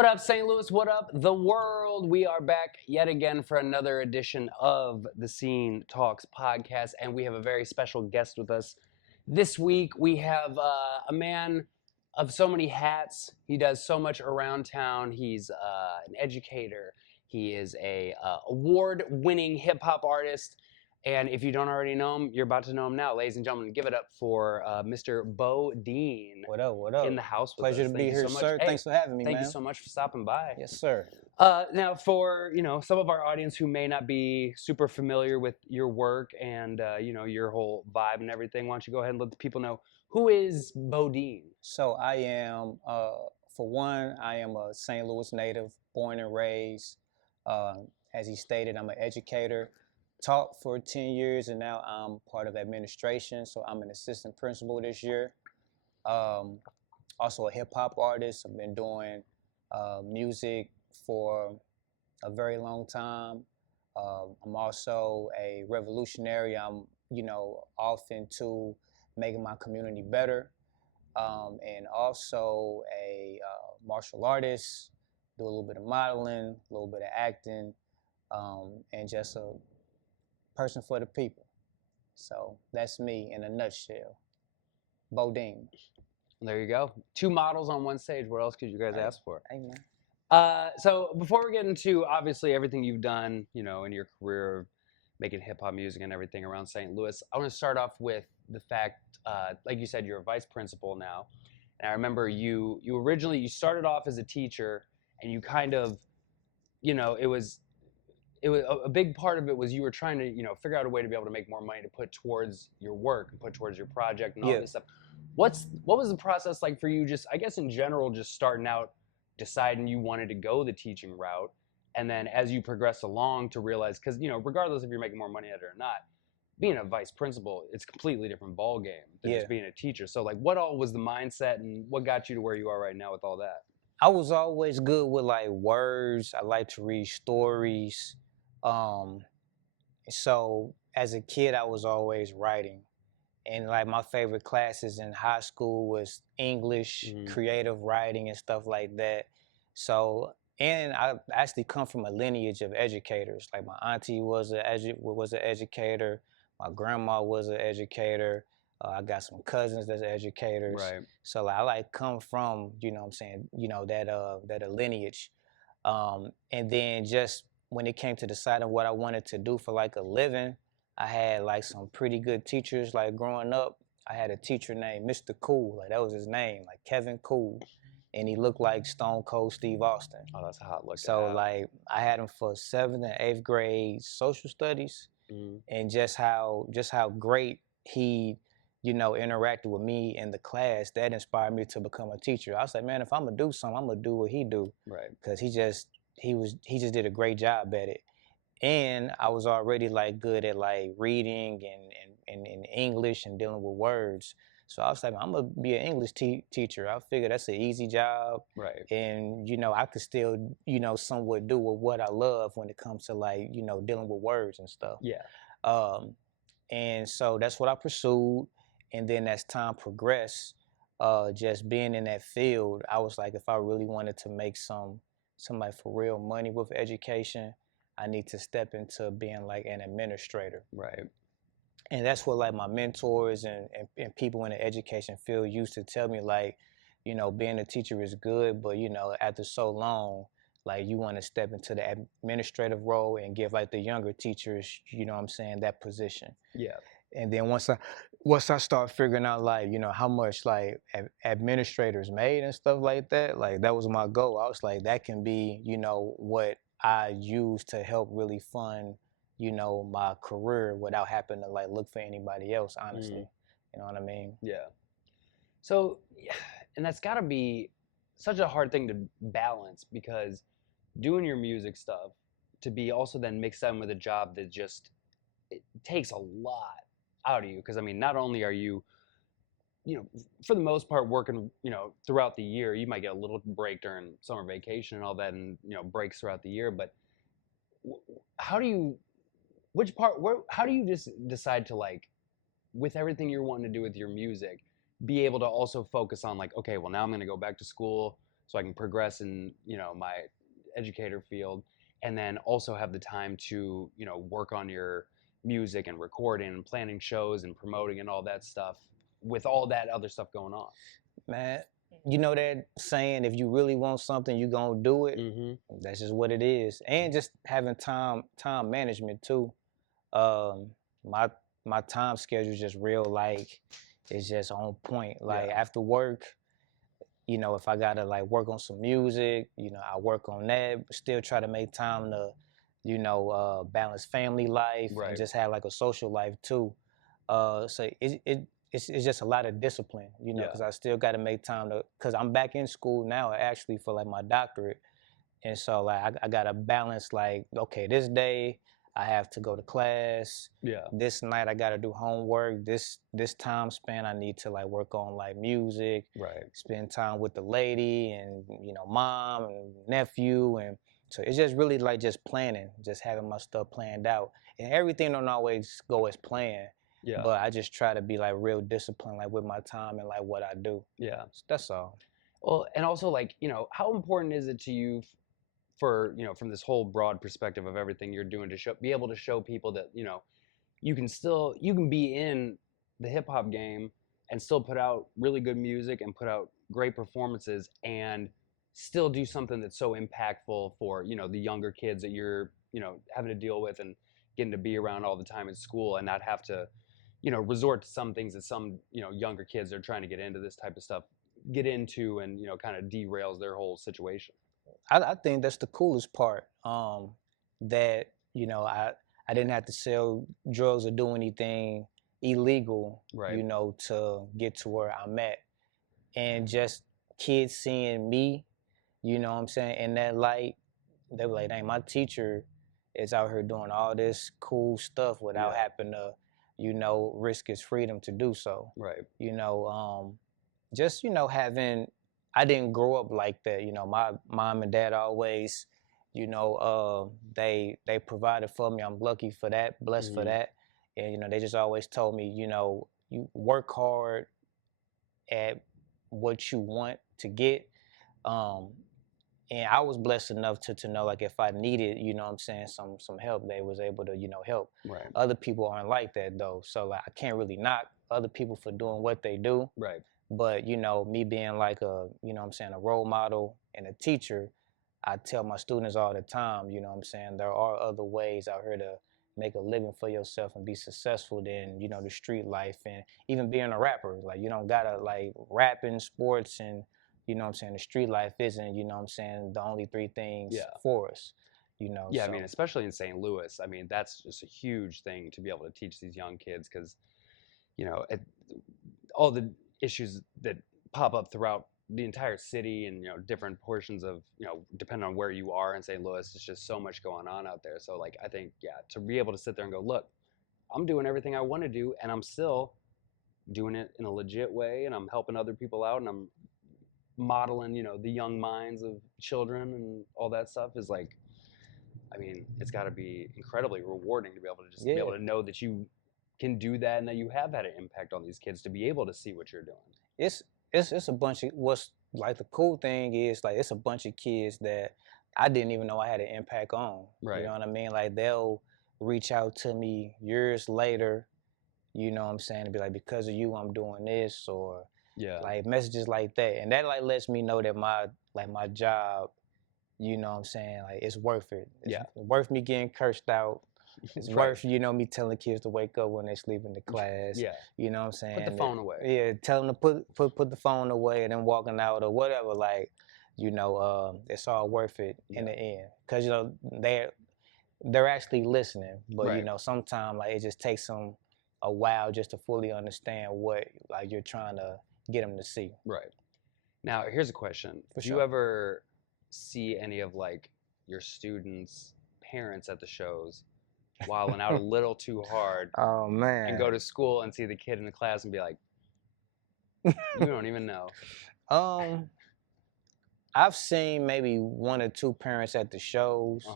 What up, St. Louis? What up, the world? We are back yet again for another edition of the Scene Talks podcast, and we have a very special guest with us this week. We have a man of so many hats. He does so much around town. He's an educator. He is a award-winning hip-hop artist. And if you don't already know him, you're about to know him now. Ladies and gentlemen, give it up for Mr. Bo Dean. What up, what up? In the house with Pleasure us. to be here, sir. Hey, thanks for having me, man. Thank you so much for stopping by. Yes, sir. Now, for some of our audience who may not be super familiar with your work and your whole vibe and everything, why don't you go ahead and let the people know, who is Bo Dean? So I am, for one, I am a St. Louis native, born and raised. As he stated, I'm an educator. Taught for 10 years, and now I'm part of administration. So I'm an assistant principal this year. Also a hip hop artist. I've been doing music for a very long time. I'm also a revolutionary. I'm, off into making my community better. And also a martial artist. Do a little bit of modeling, a little bit of acting, and just a person for the people. So that's me in a nutshell. Bo Dean. There you go. 2 models on one stage. What else could you guys ask for? Amen. So before we get into obviously everything you've done, in your career of making hip hop music and everything around St. Louis, I want to start off with the fact, like you said, you're a vice principal now. And I remember you originally started off as a teacher, and you kind of, it was a big part of it was you were trying to figure out a way to be able to make more money to put towards your work and put towards your project and all this stuff. What was the process like for you, just I guess in general, just starting out, deciding you wanted to go the teaching route, and then as you progress along to realize, because regardless if you're making more money at it or not, being a vice principal, it's a completely different ball game than just being a teacher. So like, what all was the mindset, and what got you to where you are right now with all that? I was always good with like words. I like to read stories. So as a kid, I was always writing. And like my favorite classes in high school was English, creative writing and stuff like that. So, and I actually come from a lineage of educators. Like my auntie was an educator. My grandma was an educator. I got some cousins that's educators. Right. So like, I like come from, that lineage. And then just when it came to deciding what I wanted to do for like a living, I had like some pretty good teachers. Like growing up, I had a teacher named Mr. Cool. Like that was his name, like Kevin Cool. And he looked like Stone Cold Steve Austin. Oh, that's a hot look. So like I had him for 7th and 8th grade social studies, and just how great he, interacted with me in the class, that inspired me to become a teacher. I was like, man, if I'm gonna do something, I'm gonna do what he do. Right. Because he just did a great job at it. And I was already like good at like reading and English and dealing with words. So I was like, I'm gonna be an English teacher. I figured that's an easy job. Right. And I could still, somewhat do with what I love when it comes to like, dealing with words and stuff. Yeah. And so that's what I pursued. And then as time progressed, just being in that field, I was like, if I really wanted to make some like for real money with education, I need to step into being like an administrator. Right. And that's what like my mentors and people in the education field used to tell me, like, being a teacher is good, but after so long, like you want to step into the administrative role and give like the younger teachers, that position. Yeah. And then once I start figuring out like, how much like administrators made and stuff like that was my goal. I was like, that can be, what I use to help really fund, my career without having to like look for anybody else, honestly. You know what I mean? Yeah. So, and that's gotta be such a hard thing to balance, because doing your music stuff to be also then mixed in with a job that just, it takes a lot out of you. Because I mean, not only are you, for the most part working, throughout the year, you might get a little break during summer vacation and all that, and breaks throughout the year. But how do you just decide to, like, with everything you're wanting to do with your music, be able to also focus on like, okay, well now I'm going to go back to school, so I can progress in, my educator field, and then also have the time to, work on your music and recording and planning shows and promoting and all that stuff with all that other stuff going on. Man, you know that saying, if you really want something, you gonna do it. Mm-hmm. That's just what it is. And just having time management too. Um, my my time schedule is just real, like it's just on point. Like Yeah. after work, if I gotta like work on some music, I work on that. But still try to make time to, balance family life and Right. just have like a social life too. So it's just a lot of discipline, Yeah. because I still got to make time to, because I'm back in school now actually for like my doctorate, and so like I got to balance like, okay, this day I have to go to class. Yeah. This night I got to do homework. This time span I need to like work on like music. Right. Spend time with the lady and mom and nephew, and so it's just really like just planning, just having my stuff planned out, and everything don't always go as planned. Yeah. But I just try to be like real disciplined, like with my time and like what I do. Yeah. That's all. Well, and also like, how important is it to you for, from this whole broad perspective of everything you're doing to be able to show people that, you can be in the hip hop game and still put out really good music and put out great performances and still do something that's so impactful for, the younger kids that you're, having to deal with and getting to be around all the time in school, and not have to, resort to some things that some, younger kids that are trying to get into this type of stuff get into, and, kind of derails their whole situation. I think that's the coolest part. That I didn't have to sell drugs or do anything illegal, Right. to get to where I'm at, and just kids seeing me, what I'm saying, in that light, they were like, "Dang, my teacher is out here doing all this cool stuff without Yeah. having to, risk his freedom to do so." Right. Just having, I didn't grow up like that. My mom and dad always, they provided for me. I'm lucky for that, blessed for Mhm. that, and they just always told me, you work hard at what you want to get. Um, and I was blessed enough to know, like, if I needed, what I'm saying, some help, they was able to, help. Right. Other people aren't like that though, so like I can't really knock other people for doing what they do. Right. But me being like a, what I'm saying, a role model and a teacher, I tell my students all the time, what I'm saying, there are other ways out here to make a living for yourself and be successful than, the street life, and even being a rapper. Like, you don't gotta like rapping, sports, and what I'm saying, the street life isn't, what I'm saying, the only three things Yeah. for us. Yeah, So. I mean, especially in St. Louis, I mean, that's just a huge thing to be able to teach these young kids, because, all the issues that pop up throughout the entire city, and, different portions of, depending on where you are in St. Louis, it's just so much going on out there. So, like, I think, yeah, to be able to sit there and go, look, I'm doing everything I want to do, and I'm still doing it in a legit way, and I'm helping other people out, and I'm modeling, the young minds of children and all that stuff, is like, I mean, it's got to be incredibly rewarding to be able to just be able to know that you can do that, and that you have had an impact on these kids, to be able to see what you're doing. It's a bunch of, what's like the cool thing is, like, it's a bunch of kids that I didn't even know I had an impact on. Right. You know what I mean? Like, they'll reach out to me years later, you know what I'm saying, and be like, because of you I'm doing this, or like messages like that. And that like lets me know that my job, you know what I'm saying, like, it's worth it. It's worth me getting cursed out. It's worth, me telling kids to wake up when they sleep in the class. Yeah. You know what I'm saying? Put the phone away. Yeah, tell them to put the phone away, and then walking out or whatever. Like, it's all worth it in the end. Because, they're actually listening. But, sometimes, like, it just takes them a while just to fully understand what, like, you're trying to get them to see. Right. Now, here's a question. For Do you sure. ever see any of, like, your students' parents at the shows wilding out a little too hard? Oh, man. And go to school and see the kid in the class and be like, you don't even know. I've seen maybe one or two parents at the shows,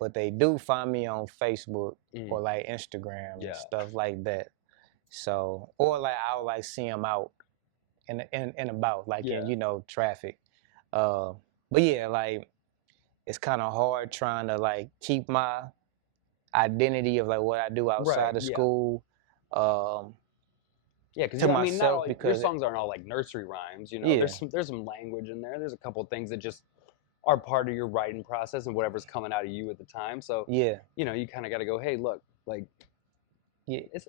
but they do find me on Facebook or like Instagram and stuff like that. So, or like I'll like see them out and about, like in, traffic. Uh, but yeah, like it's kind of hard trying to like keep my identity of like what I do Right. outside of Yeah. school um, Yeah, because to I mean, not myself all your because songs aren't all like nursery rhymes. You know, yeah, there's some language in there. There's a couple things that just are part of your writing process and whatever's coming out of you at the time. So, yeah, you know, you kind of got to go, hey, look, like yeah. it's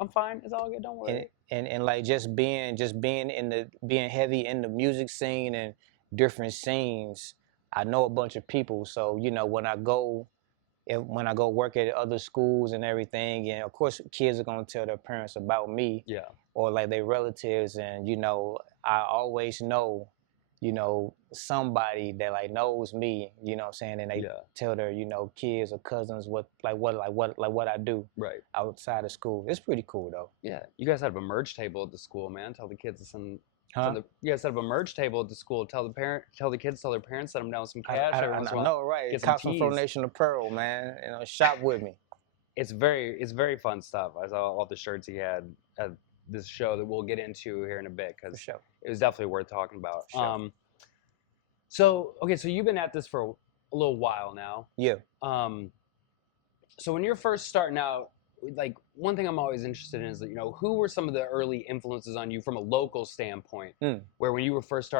I'm fine. It's all good. Don't and worry. and like just being in the being heavy in the music scene and different scenes. I know a bunch of people, so you know when I go work at other schools and everything, and of course kids are gonna tell their parents about me Yeah. or like their relatives, and you know I always know, you know, somebody that like knows me, you know what I'm saying, and they Yeah. tell their, you know, kids or cousins what I do Right. outside of school. It's pretty cool though. Yeah. You guys have a merge table at the school, man. Tell the kids to Huh? send the. You guys have a merge table at the school. Tell the kids, tell their parents, send them down some cash every once I in a while. know, right? Get some Cops from teas. Nation Apparel, man. You know, shop with me. It's very fun stuff. I saw all the shirts he had at this show that we'll get into here in a bit For because sure. it was definitely worth talking about. For sure. So okay, so you've been at this for a little while now. Yeah. Um, so when you're first starting out, like one thing I'm always interested in is that you know who were some of the early influences on you from a local standpoint, Mm. where when you were first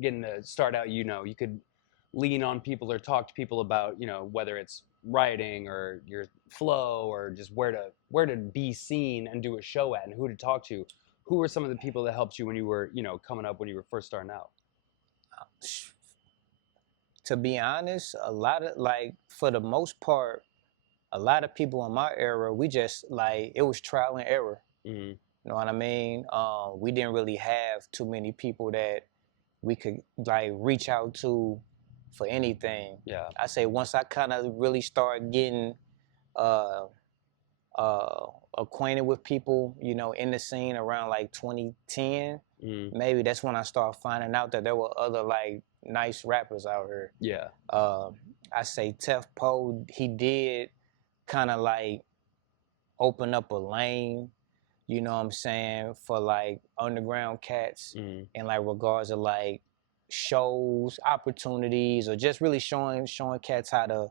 getting to start out, you know, you could lean on people or talk to people about, you know, whether it's writing or your flow or just where to be seen and do a show at and who to talk to. Who were some of the people that helped you when you were, you know, coming up when you were first starting out? To be honest, a lot of like for the most part, a lot of people in my era, we just like it was trial and error. Mm-hmm. You know what I mean? We didn't really have too many people that we could like reach out to for anything. Yeah. I say once I kind of really start getting uh, uh, acquainted with people, you know, in the scene around like 2010, Mm-hmm. maybe that's when I started finding out that there were other like nice rappers out here. Yeah. I say Tef Poe, he did kind of like open up a lane, you know what I'm saying, for like underground cats Mm-hmm. in like regards to like shows, opportunities, or just really showing cats how to,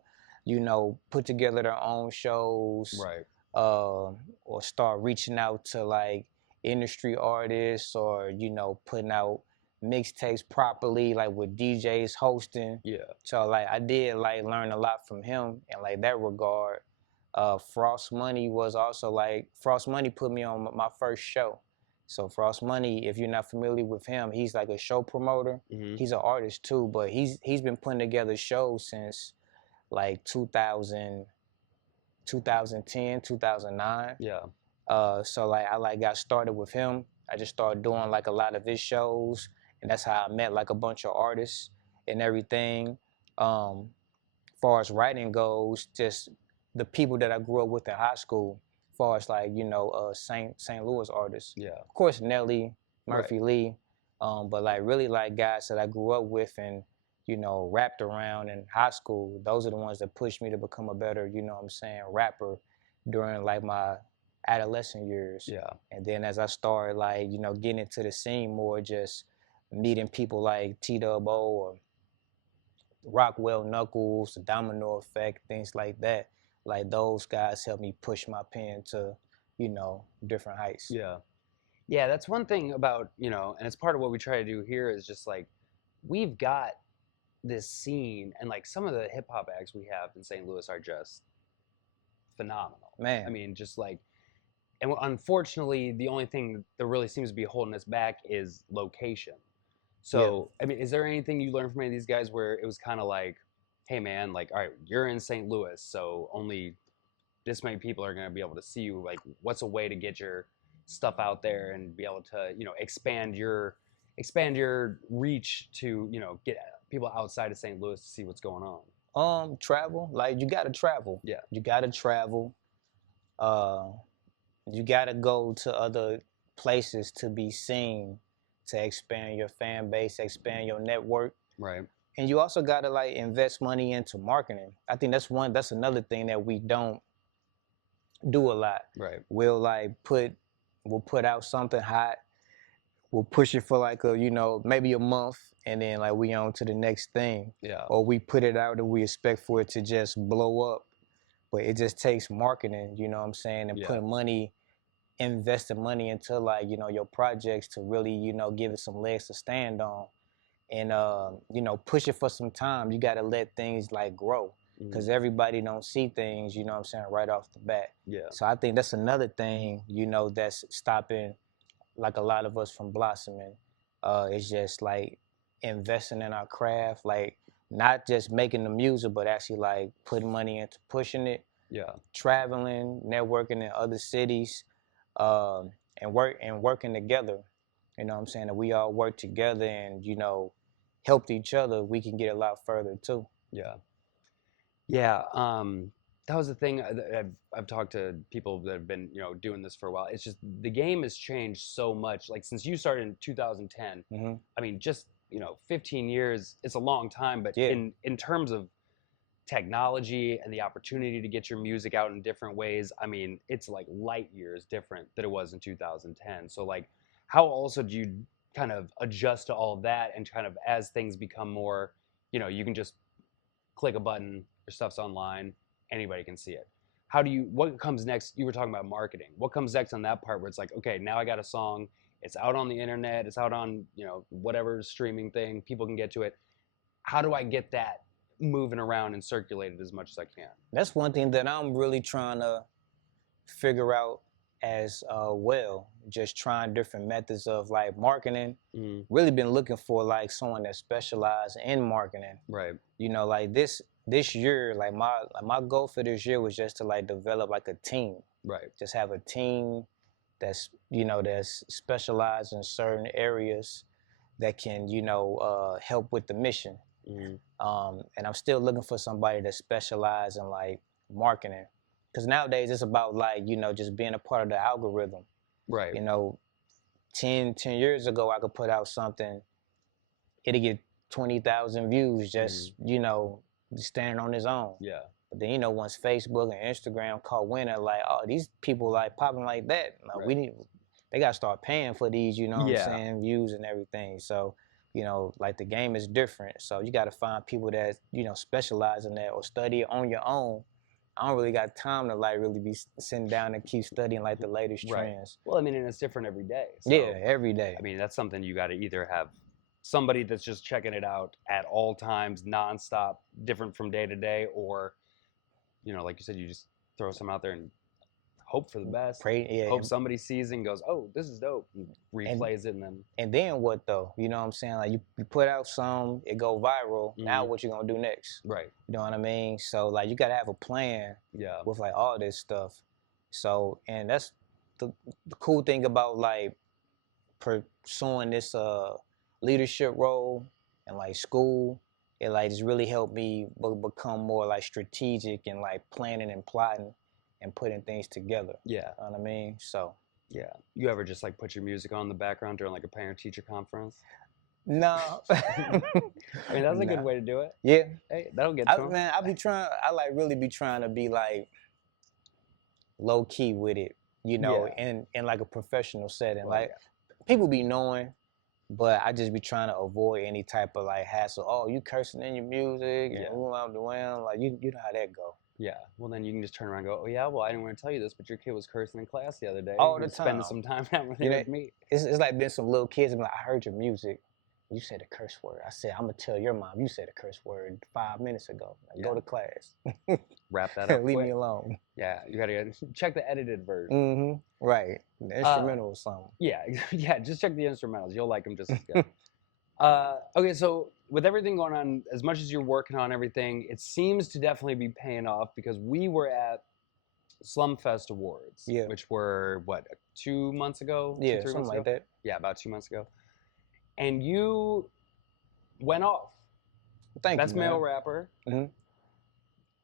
you know, put together their own shows, Right. or start reaching out to like industry artists, or you know, putting out mixtapes properly, like with DJs hosting. Yeah. So like I did like learn a lot from him in like that regard. Frost Money was also like Frost Money put me on my first show. So Frost Money, if you're not familiar with him, he's like a show promoter. Mm-hmm. He's an artist too, but he's been putting together shows since like 2000, 2010, 2009. Yeah. So like I like got started with him. I just started doing like a lot of his shows, and that's how I met like a bunch of artists and everything. Far as writing goes, just the people that I grew up with in high school, far as like, you know, St. Louis artists. Yeah. Of course, Nelly, Right. Murphy Lee, but like really like guys that I grew up with and, you know, rapped around in high school. Those are the ones that pushed me to become a better, you know what I'm saying, rapper during like my adolescent years. Yeah. And then as I started like, you know, getting into the scene more, just meeting people like T-Dub-O or Rockwell Knuckles, the Domino Effect, things like that. Like those guys helped me push my pen to, you know, different heights. Yeah. Yeah, that's one thing about, you know, and it's part of what we try to do here is just like we've got this scene and like some of the hip hop acts we have in St. Louis are just phenomenal. Man. I mean, just like and unfortunately the only thing that really seems to be holding us back is location. So, I mean, is there anything you learned from any of these guys where it was kind of like, hey man, like all right, you're in St. Louis, so only this many people are going to be able to see you. Like, what's a way to get your stuff out there and be able to, you know, expand your reach to, you know, get people outside of St. Louis to see what's going on? Travel. Like you gotta travel. Yeah. You gotta travel. You gotta go to other places to be seen, to expand your fan base, expand your network. Right. And you also gotta like invest money into marketing. I think that's another thing that we don't do a lot. Right. We'll put out something hot. we'll push it for like a, you know, maybe a month, and then like we on to the next thing. Yeah. Or we put it out and we expect for it to just blow up. But it just takes marketing, you know what I'm saying, and Yeah. putting money, investing money into like, you know, your projects to really, you know, give it some legs to stand on. And you know, push it for some time. You gotta let things like grow. Because everybody don't see things, you know what I'm saying, right off the bat. Yeah. So I think that's another thing, you know, that's stopping like a lot of us from blossoming. It's just like investing in our craft, like not just making the music, but actually like putting money into pushing it, Yeah. traveling, networking in other cities, and working together. You know what I'm saying? That we all work together and, you know, helped each other, we can get a lot further too. Yeah. Yeah. That was the thing. I've talked to people that have been, you know, doing this for a while. It's just the game has changed so much. Like since you started in 2010, I mean, just, you know, 15 years. It's a long time, but Yeah. in terms of technology and the opportunity to get your music out in different ways, I mean, it's like light years different than it was in 2010. So like, how also do you kind of adjust to all that, and kind of as things become more, you know, you can just click a button, your stuff's online, anybody can see it. How do you, what comes next? You were talking about marketing. What comes next on that part where it's like, okay, now I got a song, it's out on the internet, it's out on, you know, whatever streaming thing, people can get to it. How do I get that moving around and circulated as much as I can? That's one thing that I'm really trying to figure out as well. Just trying different methods of like marketing. Really been looking for like someone that specializes in marketing. Right. You know, like this year, like my goal for this year was just to like develop like a team. Right. Just have a team that's, you know, that's specialized in certain areas that can, you know, help with the mission. And I'm still looking for somebody that specializes in like marketing, because nowadays it's about like, you know, just being a part of the algorithm. Right. You know, 10 years ago I could put out something, it'd get 20,000 views just, you know, just standing on his own. Yeah. But then, you know, once Facebook and Instagram caught wind, like, oh, these people like popping like that. Like, Right. they gotta start paying for these, you know what I'm Yeah. saying, views and everything. So, you know, like the game is different. So you gotta find people that, you know, specialize in that or study it on your own. I don't really got time to like really be sitting down and keep studying like the latest Right. trends. Well, I mean, and it's different every day. So, Yeah, every day. I mean, that's something you got to either have somebody that's just checking it out at all times, nonstop, different from day to day, or, you know, like you said, you just throw some out there and hope for the best. Pray, yeah. Hope somebody sees it and goes, "Oh, this is dope," and replays it, and then. And then what though? You know what I'm saying? Like you put out some, it go viral. Now what you gonna do next? Right. You know what I mean? So like you gotta have a plan. Yeah. With like all this stuff. So, and that's the cool thing about like pursuing this leadership role and like school. It like just really helped me become more like strategic and like planning and plotting and putting things together. Yeah. You know what I mean? So. Yeah. You ever just like put your music on in the background during like a parent-teacher conference? No. I mean, that's a good way to do it. Yeah. Hey, that'll get to 'em. Man, I like really be trying to be like low key with it, you know, in like a professional setting. Like people be knowing, but I just be trying to avoid any type of like hassle. Oh, you cursing in your music and who I'm doing, like you know how that go. Yeah. Well, then you can just turn around and go, "Oh yeah, well I didn't want to tell you this, but your kid was cursing in class the other day. All the You're time. spending some time out with me." It's like been some little kids and be like, I heard your music. You said a curse word. I said, I'm gonna tell your mom you said a curse word 5 minutes ago. Like, go to class. Wrap that up. Leave me alone. Yeah, you gotta check the edited version. Right. The instrumental or something. Yeah, yeah. Just check the instrumentals. You'll like them just as good. Okay, so with everything going on, as much as you're working on everything, it seems to definitely be paying off, because we were at Slumfest Awards, which were what, 2 months ago? Yeah, 3 something months like ago? that. Yeah, about 2 months ago. And you went off. Thank Best you, man. male rapper,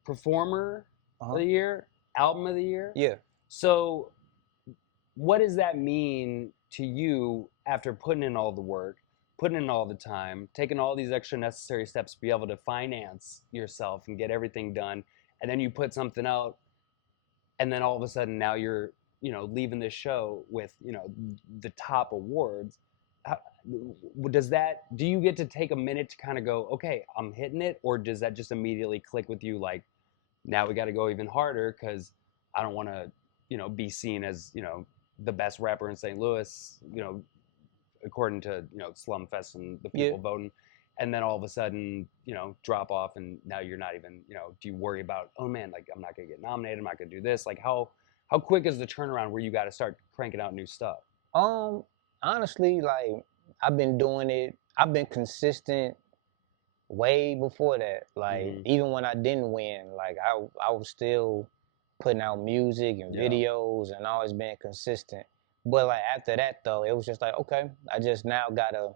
performer of the year, album of the year. Yeah. So, what does that mean to you after putting in all the work, putting in all the time, taking all these extra necessary steps to be able to finance yourself and get everything done, and then you put something out, and then all of a sudden now you're, you know, leaving this show with, you know, the top awards. how, does that, do you get to take a minute to kind of go, okay, I'm hitting it, or does that just immediately click with you like, now we got to go even harder because I don't want to, be seen as, the best rapper in St. Louis, according to, Slumfest and the Yeah. people voting, and then all of a sudden, drop off, and now you're not even, do you worry about, oh man, like I'm not gonna get nominated, I'm not gonna do this, like how quick is the turnaround where you got to start cranking out new stuff? Um, Honestly, like I've been doing it. I've been consistent way before that. Like Hmm. even when I didn't win, like I was still putting out music and Yeah. videos and always being consistent. But like after that though, it was just like okay, I just now gotta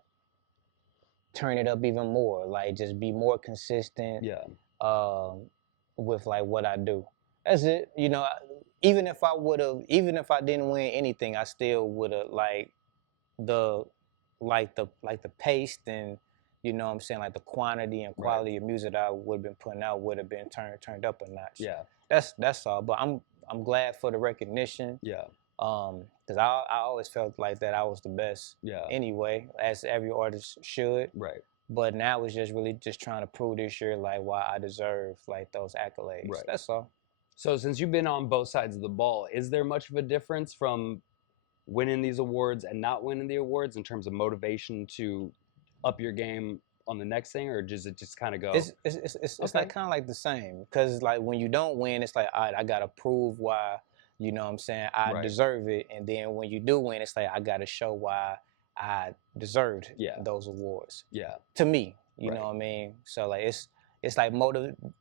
turn it up even more. Like just be more consistent Yeah. um, with like what I do. That's it. Even if I would have, even if I didn't win anything, I still would have the the pace and what I'm saying, like the quantity and Right. quality of music that I would have been putting out would have been turned up a notch. Yeah. That's all. But I'm glad for the recognition. Yeah. Because I always felt like that I was the best Yeah. anyway, as every artist should. Right. But now it's just really just trying to prove this year like why I deserve like those accolades. Right. That's all. So since you've been on both sides of the ball, is there much of a difference from winning these awards and not winning the awards in terms of motivation to up your game on the next thing, or does it just kind of go, It's okay, like kind of like the same because like when you don't win, it's like all right, I gotta prove why what I'm saying I right, deserve it, and then when you do win, it's like I gotta show why I deserved yeah, those awards yeah, to me. You know right, what I mean? So like it's like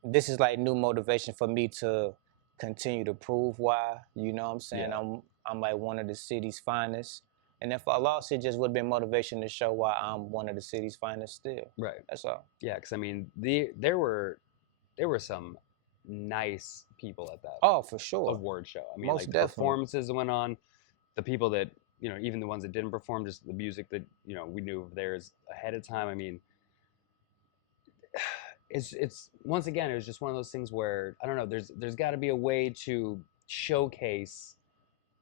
This is like new motivation for me to continue to prove why. You know what I'm saying? yeah, I'm like one of the city's finest. And if I lost, it just would have been motivation to show why I'm one of the city's finest still. right, That's all. yeah. Because I mean, there were some nice people at that Oh, for sure. award show. I mean, like Most the definitely. performances that went on, the people that, even the ones that didn't perform, just the music that, we knew of theirs ahead of time. I mean, it's once again, it was just one of those things where I don't know. There's got to be a way to showcase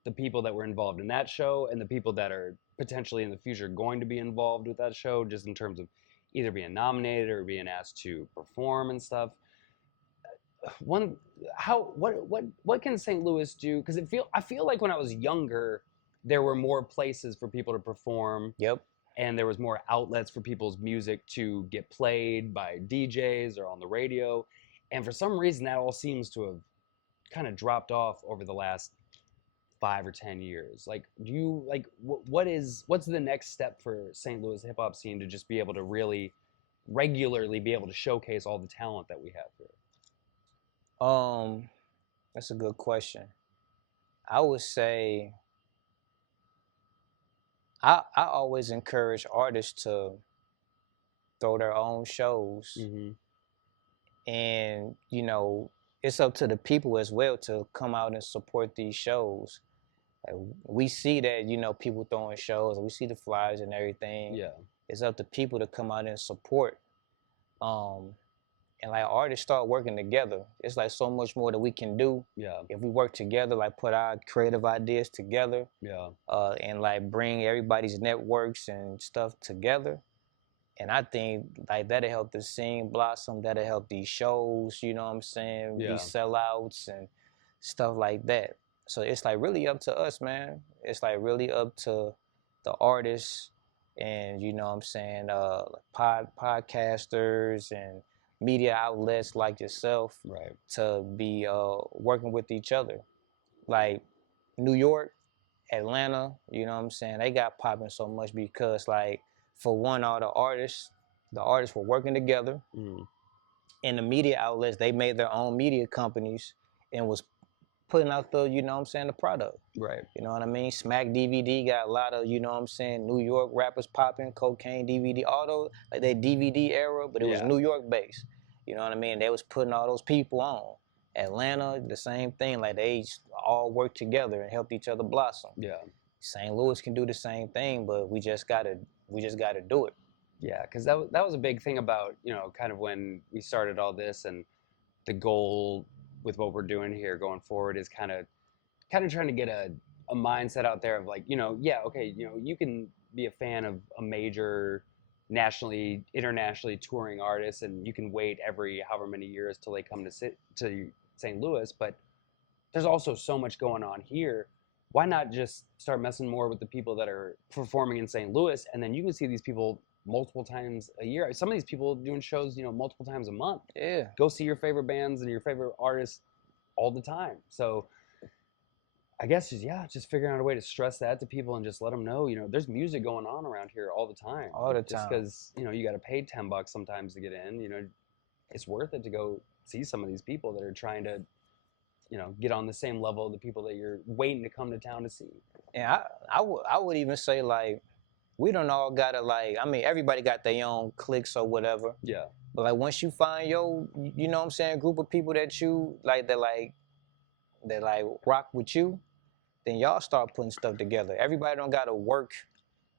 the people that were involved in that show and the people that are potentially in the future going to be involved with that show, just in terms of either being nominated or being asked to perform and stuff. One, how what can St. Louis do? Because I feel like when I was younger, there were more places for people to perform, Yep. and there was more outlets for people's music to get played by DJs or on the radio. And for some reason, that all seems to have kind of dropped off over the last 5 or 10 years. Like, do you like what's the next step for St. Louis hip hop scene to just be able to really regularly be able to showcase all the talent that we have here? Um, that's a good question. I would say I always encourage artists to throw their own shows, Mm-hmm. and it's up to the people as well to come out and support these shows. Like, we see that people throwing shows, we see the flyers and everything. Yeah. It's up to people to come out and support. Um, and like artists start working together. It's like so much more that we can do Yeah. if we work together, like put our creative ideas together, Yeah. and like bring everybody's networks and stuff together. And I think like that'll help the scene blossom. That'll help these shows, what I'm saying, be Yeah. sellouts and stuff like that. So it's like really up to us, man. It's like really up to the artists and what I'm saying, podcasters and media outlets like yourself Right. to be working with each other. Like New York, Atlanta, what I'm saying, they got popping so much because like for one, all the artists were working together, Mm. and the media outlets they made their own media companies and was putting out the what I'm saying, the product. Right. You know what I mean? Smack DVD got a lot of what I'm saying, New York rappers popping, Cocaine DVD, all those like that DVD era, but it was Yeah. New York based. You know what I mean? They was putting all those people on. Atlanta, the same thing. Like they all worked together and helped each other blossom. Yeah. St. Louis can do the same thing, but we just gotta do it. Yeah. Because that was a big thing about, kind of when we started all this, and the goal with what we're doing here going forward is kind of trying to get a mindset out there of like, yeah, okay, you can be a fan of a major nationally, internationally touring artist, and you can wait every however many years till they come to St. Louis. But there's also so much going on here. Why not just start messing more with the people that are performing in St. Louis, and then you can see these people multiple times a year. Some of these people doing shows, multiple times a month. Yeah. Go see your favorite bands and your favorite artists all the time. So I guess just figuring out a way to stress that to people and just let them know, there's music going on around here all the time. All the just time. because you got to pay $10 sometimes to get in. It's worth it to go see some of these people that are trying to, get on the same level of the people that you're waiting to come to town to see. And I would even say, like, we don't all gotta, like, I mean, everybody got their own cliques or whatever. Yeah. But like once you find your, you know what I'm saying, group of people that you like, that rock with you, then y'all start putting stuff together. Everybody don't gotta work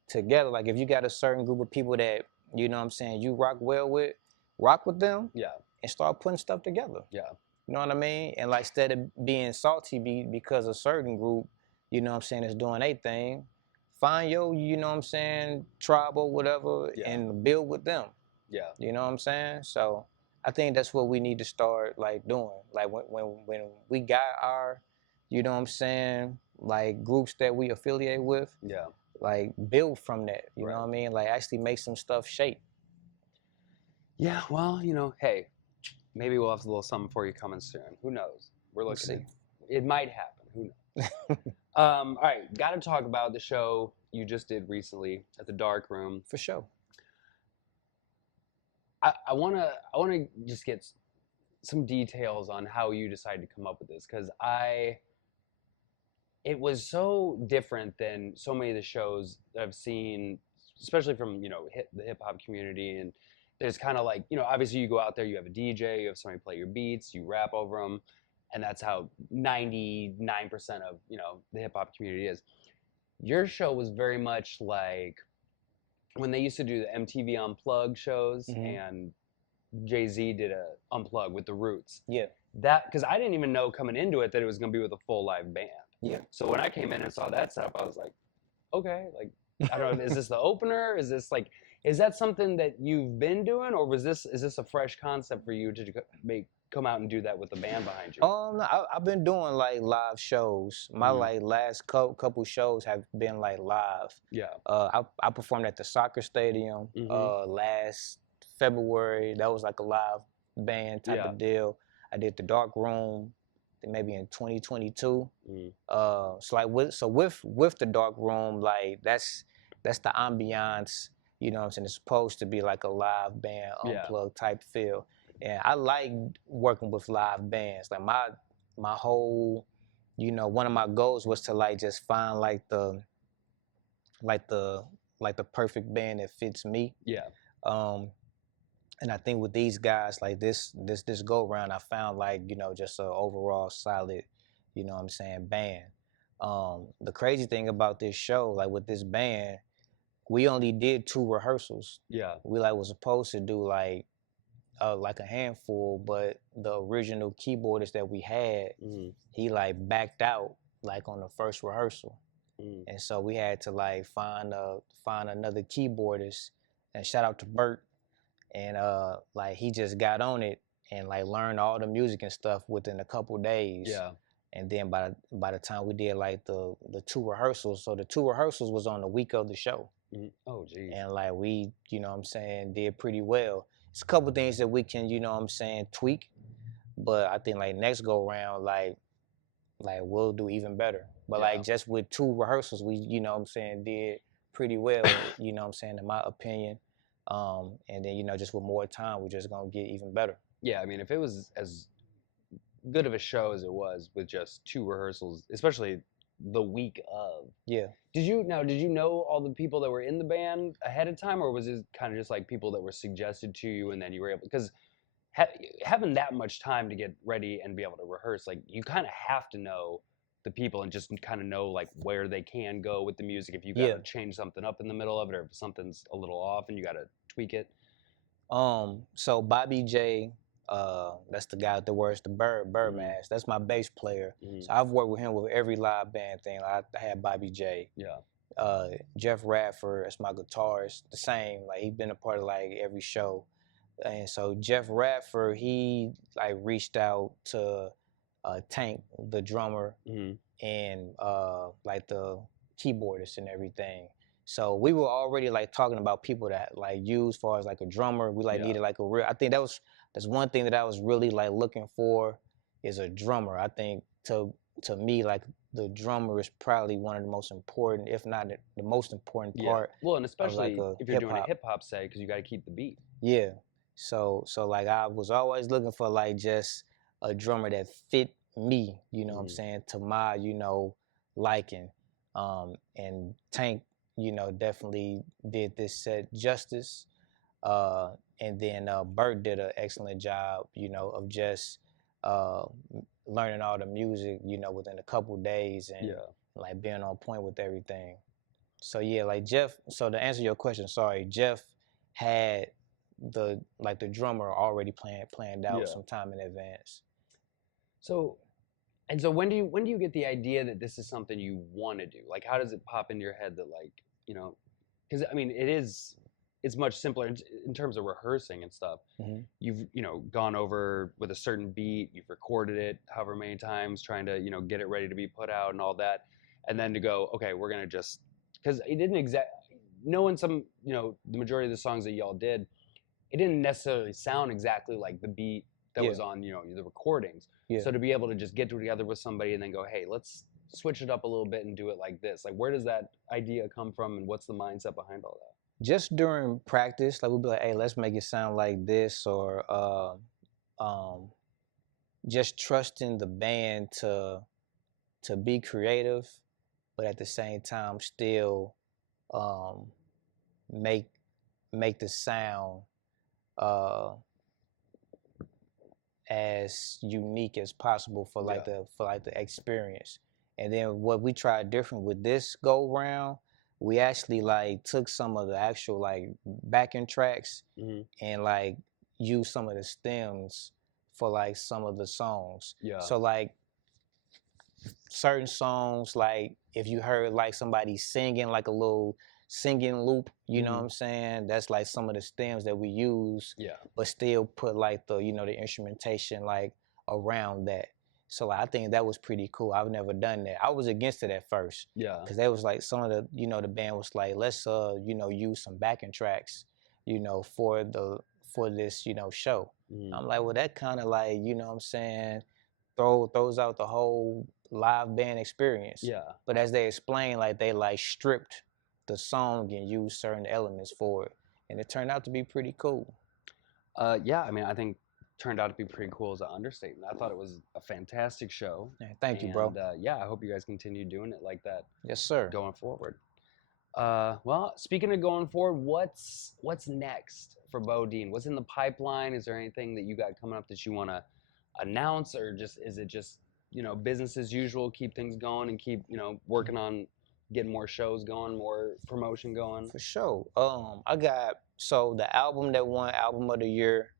together. Like if you got a certain group of people that, you know what I'm saying, you rock well with, rock with them. Yeah. And start putting stuff together. Yeah. You know what I mean? And like instead of being salty because a certain group, you know what I'm saying, is doing their thing, find your, you know what I'm saying, tribe or whatever, and build with them. Yeah. You know what I'm saying? So I think that's what we need to start like doing. Like when we got our, you know what I'm saying, like groups that we affiliate with, like build from that. You know what I mean? Like actually make some stuff shape. Yeah, well, hey, maybe we'll have a little something for you coming soon. Who knows? We're looking. It might happen. Who knows? All right, got to talk about the show you just did recently at the Dark Room. For sure. I wanna just get some details on how you decided to come up with this, because it was so different than so many of the shows that I've seen, especially from the hip hop community. And there's kind of like, obviously you go out there, you have a DJ, you have somebody play your beats, you rap over them, and that's how 99% of the hip hop community is. Your show was very much like when they used to do the MTV Unplugged shows, and Jay-Z did a Unplugged with the Roots. Yeah. That, because I didn't even know coming into it that it was going to be with a full live band. Yeah. So when I came in and saw that setup, I was like, okay, like, I don't know, is this the opener? Is that something that you've been doing, or is this a fresh concept for you to come out and do that with the band behind you? No, I've been doing like live shows. My like last couple shows have been like live. Yeah. I performed at the soccer stadium last February. That was like a live band type of deal. I did the Dark Room maybe in 2022. So like with the Dark Room, like that's the ambiance. You know what I'm saying? It's supposed to be like a live band, unplugged type feel. And I like working with live bands. Like my whole, one of my goals was to like just find like the perfect band that fits me. Yeah. And I think with these guys, like this go round, I found like, just an overall solid, what I'm saying, band. The crazy thing about this show, like with this band, we only did 2 rehearsals. Yeah. We like was supposed to do like a handful, but the original keyboardist that we had, he like backed out like on the first rehearsal. And so we had to like find another keyboardist, and shout out to Bert. And like he just got on it and like learned all the music and stuff within a couple days. Yeah. And then by the time we did like the 2 rehearsals, so the 2 rehearsals was on the week of the show. Oh, geez. And like we, what I'm saying, did pretty well. It's a couple things that we can, what I'm saying, tweak. But I think like next go round, like we'll do even better. But like just with 2 rehearsals, we, what I'm saying, did pretty well, what I'm saying, in my opinion. And then, just with more time, we're just gonna get even better. Yeah, I mean, if it was as good of a show as it was with just 2 rehearsals, especially the week of. Yeah. Did you know all the people that were in the band ahead of time, or was it kind of just like people that were suggested to you and then you were able, because having that much time to get ready and be able to rehearse, like you kind of have to know the people and just kind of know like where they can go with the music, if you got to change something up in the middle of it, or if something's a little off and you got to tweak it. So Bobby J, that's the guy that wears the bird mask. That's my bass player. So I've worked with him with every live band thing. I had Bobby J. Yeah. Jeff Radford, that's my guitarist, the same. Like he been a part of like every show, and so Jeff Radford, he like reached out to Tank, the drummer, Mhm. and like the keyboardist and everything. So we were already like talking about people that like use far as like a drummer. We like Yeah. needed like a real. I think that's one thing that I was really like looking for is a drummer. I think to me like the drummer is probably one of the most important, if not the most important Yeah. part Well, and of like especially a if you're hip doing a hop. hip hop set, because you got to keep the beat. Yeah. So like I was always looking for like just a drummer that fit me, you know what I'm Mhm. saying, to my, liking. And Tank, definitely did this set justice. Uh and then Bert did an excellent job, of just uh learning all the music, within a couple days and Yeah. like being on point with everything. So yeah, like Jeff. So to answer your question, sorry, Jeff had the drummer already planned out Yeah. some time in advance. So, and so when do you get the idea that this is something you want to do? Like, how does it pop into your head that like, you know, because I mean, it's much simpler in terms of rehearsing and stuff. Mm-hmm. You've gone over with a certain beat, you've recorded it however many times, trying to get it ready to be put out and all that, and then to go, okay, we're gonna just because it didn't exact. Knowing some, the majority of the songs that y'all did, it didn't necessarily sound exactly like the beat that Yeah, was on the recordings. yeah. So to be able to just get together with somebody and then go, hey, let's switch it up a little bit and do it like this. Like, where does that idea come from, and what's the mindset behind all that? Just during practice, like we'd be like, "Hey, let's make it sound like this," or um, just trusting the band to be creative, but at the same time still um, make make the sound uh, as unique as possible for Yeah. the experience. And then what we tried different with this go round, we actually like took some of the actual like backing tracks Mm-hmm. and like used some of the stems for like some of the songs. Yeah. So like certain songs, like if you heard like somebody singing like a little singing loop, you know what I'm saying? That's like some of the stems that we use, Yeah. but still put like the instrumentation like around that. So like, I think that was pretty cool. I've never done that. I was against it at first Yeah. because they was like some of the band was like, let's use some backing tracks, for this show. Mm-hmm. I'm like, well, that kind of like what I'm saying throws out the whole live band experience. Yeah. But as they explain, like they like stripped the song and used certain elements for it, and it turned out to be pretty cool. Yeah, I mean, I think turned out to be pretty cool as an understatement. I thought it was a fantastic show, Yeah, thank you, bro. and yeah, I hope you guys continue doing it like that Yes, sir. going forward. Well, speaking of going forward, what's next for Bodine? What's in the pipeline? Is there anything that you got coming up that you want to announce, or just is it just business as usual? Keep things going and keep working on getting more shows going, more promotion going. For sure. I got the album that won Album of the Year,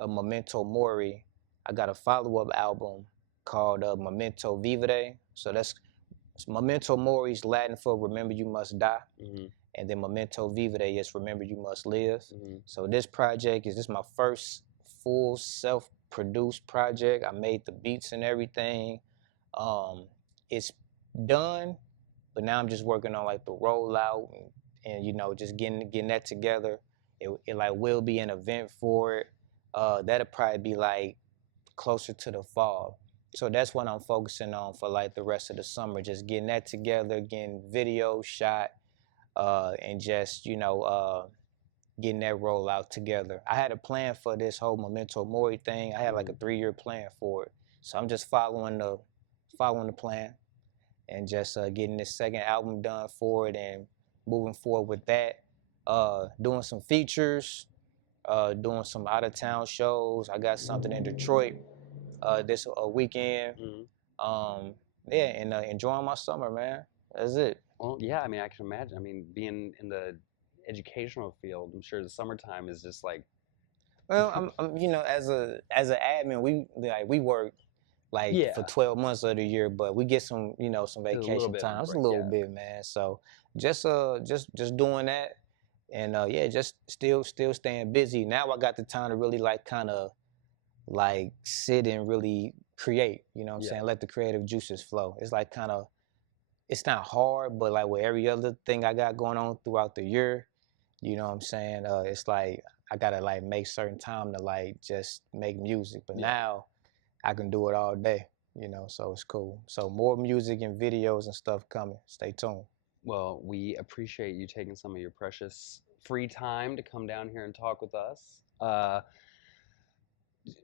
Memento Mori. I got a follow-up album called Memento Vivere. So that's Memento Mori is Latin for Remember You Must Die. Mm-hmm. And then Memento Vivere is Remember You Must Live. Mm-hmm. So this project is my first full self-produced project. I made the beats and everything. It's done, but now I'm just working on like the rollout and just getting that together. It like will be an event for it. That'll probably be like closer to the fall. So that's what I'm focusing on for like the rest of the summer, just getting that together, getting video shot, and just getting that rollout together. I had a plan for this whole Memento Mori thing. I had like a 3-year plan for it. So I'm just following the plan and just getting this second album done for it and moving forward with that. Doing some features, doing some out of town shows. I got something in Detroit this weekend. Mm-hmm. Yeah, and enjoying my summer, man. That's it. Well, yeah, I mean, I can imagine. I mean, being in the educational field, I'm sure the summertime is just like. Well, I'm as an admin, we work like Yeah. for 12 months of the year, but we get some some Just a little vacation bit time. on It's a break, little yeah. bit, man. So just doing that, and yeah, just still staying busy. Now I got the time to really like kind of like sit and really create. You know what I'm saying? Let the creative juices flow. It's like kind of, it's not hard, but like with every other thing I got going on throughout the year, you know what I'm saying? It's like I gotta like make certain time to like just make music. But now I can do it all day, you know, so it's cool. So more music and videos and stuff coming. Stay tuned. Well, we appreciate you taking some of your precious free time to come down here and talk with us.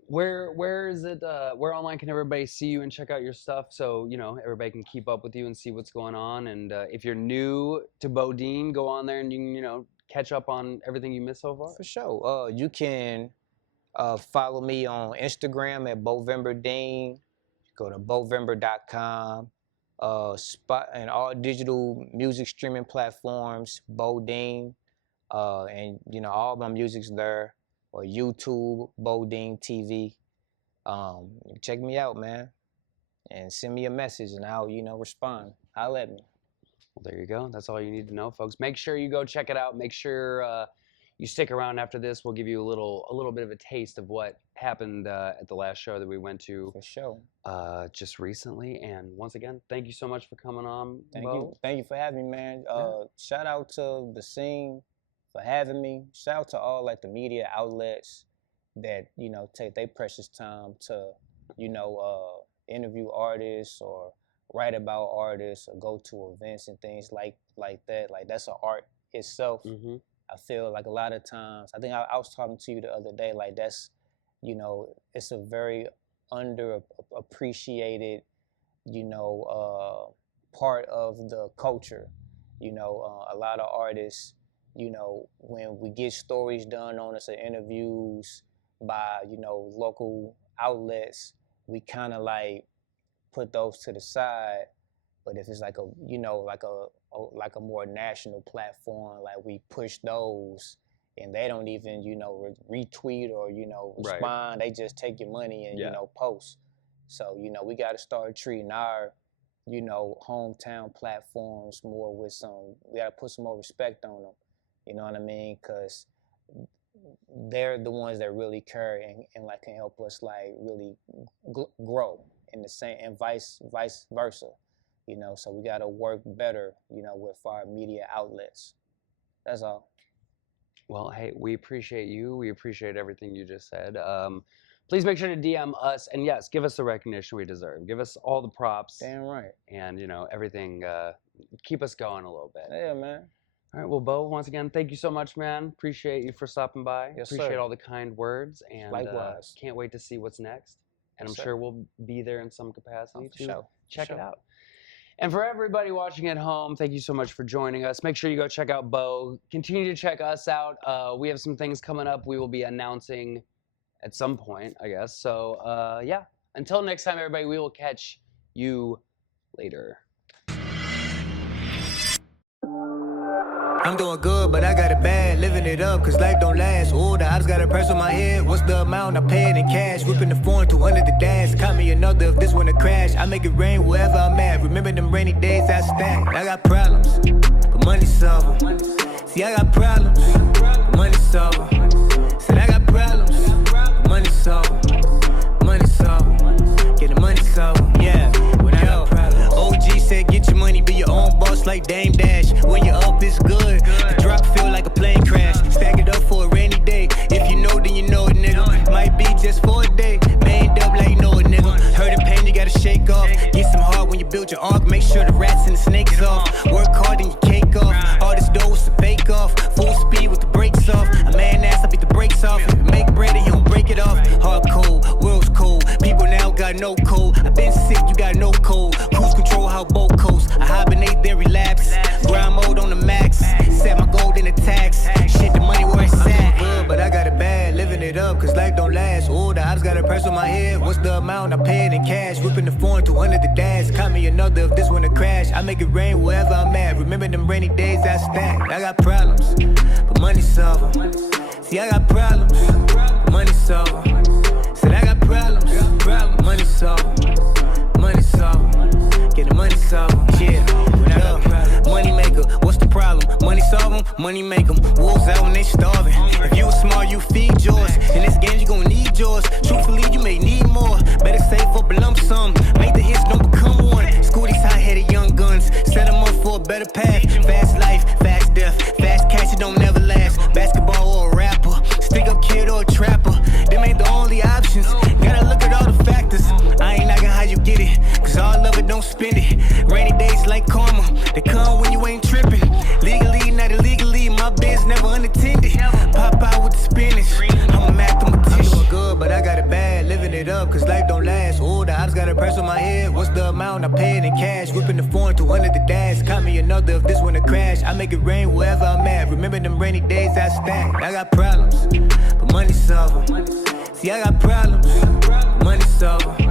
Where is it? Where online can everybody see you and check out your stuff? So you know everybody can keep up with you and see what's going on. And if you're new to Bodine, go on there and you can catch up on everything you missed so far. For sure. You can follow me on Instagram at BovemberDean. Go to Bovember.com. Spot and all digital music streaming platforms, Bodine. And all my music's there. Or YouTube, Bodine TV. Check me out, man. And send me a message and I'll, respond. Holla at me. Well, there you go. That's all you need to know, folks. Make sure you go check it out. Make sure you stick around after this. We'll give you a little bit of a taste of what happened at the last show that we went to. For sure. Just recently. And once again, thank you so much for coming on. Thank you. Thank you for having me, man. Shout out to the scene for having me. Shout out to all like the media outlets that take their precious time to interview artists or write about artists or go to events and things like that. Like that's an art itself. I feel like a lot of times, I think I was talking to you the other day, like that's it's a very underappreciated part of the culture. A lot of artists, when we get stories done on us or interviews by, local outlets, we kind of like put those to the side. But if it's like a more national platform, like we push those and they don't even, retweet or, respond. Right. They just take your money and, post. So, we got to start treating our, hometown platforms more with we got to put some more respect on them. You know what I mean? Because they're the ones that really care and like can help us like really grow in the same, and vice versa. So we got to work better, with our media outlets. That's all. Well, hey, we appreciate you. We appreciate everything you just said. Please make sure to DM us, and yes, give us the recognition we deserve. Give us all the props. Damn right. And, everything, keep us going a little bit. Yeah, man. All right, well, Bo, once again, thank you so much, man. Appreciate you for stopping by. Yes, appreciate sir. all the kind words. And likewise. Can't wait to see what's next. And Yes, I'm sure we'll be there in some capacity to sure. check For it sure. out. And for everybody watching at home, thank you so much for joining us. Make sure you go check out Bo. Continue to check us out. We have some things coming up we will be announcing at some point, I guess. So, yeah. Until next time, everybody, we will catch you later. I'm doing good, but I got it bad, living it up, cause life don't last. Ooh, the ops got a price on my head. What's the amount I paid in cash? Whipping the foreign to under the dash. Caught me another if this one to crash. I make it rain wherever I'm at. Remember them rainy days I stacked. I got problems, but money solve 'em. See, I got problems, but money solve 'em. Said I got problems, but money solve 'em. Money solve 'em. Get the money solve 'em. Yeah, when I got problems. OG said get your money, be your own boss like Dame Dash. When you're up, it's good. The drop feel like a plane crash. Stack it up for a rainy day. If you know, then you know it, nigga. Might be just for a day. Manned up like no it, nigga. Hurt and pain, you gotta shake off. Get some hard when you build your arc. Make sure the rats and the snakes off. Work hard and you cake off. All this dough is a fake off. Full speed with the brakes off. A man ass, I beat the brakes off. If you make bread and you don't break it off. Hard cold, world's cold. People now got no cold. I been sick, you got no cold. Cruise control how boat coast. I hibernate then relapse. Grind mode on the max. Set my gold in the tax. Shit, the money where it's at. Good, but I got it bad, living it up, cause life don't last. Ooh, the ops got a price on my head. What's the amount I paid in cash? Whipping the foreign to under the dash. Caught me another if this one to crash. I make it rain wherever I'm at. Remember them rainy days I stacked. I got problems, but money solve 'em. See, I got problems, but money solve 'em. Said I got problems, money solve 'em. Money solve 'em. Get the money solve 'em. Yeah, money maker. What's the Money make them wolves out when they starving. If you was smart, you feed yours. In this game, you gon' need yours. Truthfully, you may need more. Better save up a lump sum. Make the hits, don't become one. School these high-headed young guns. Set them up for a better path. Fast life, fast death. Fast cash, it don't never last. Basketball or a rapper. Stick up kid or a trapper. Them ain't the only options. Gotta look at all the factors. I ain't knocking how you get it. Cause all of it don't spend it. Rainy days like karma. They come when you ain't tripping. Legally, not illegally. My biz never unattended. Pop out with the spinach. I'm a mathematician. I'm doing good, but I got it bad. Living it up, cause life don't last. Ooh, the ops got a price on my head. What's the amount? I pay it in cash. Whipping the foreign 200 the dash. Caught me another if this one to crash. I make it rain wherever I'm at. Remember them rainy days I stacked. I got problems, but money solve 'em. See, I got problems, but money solve 'em.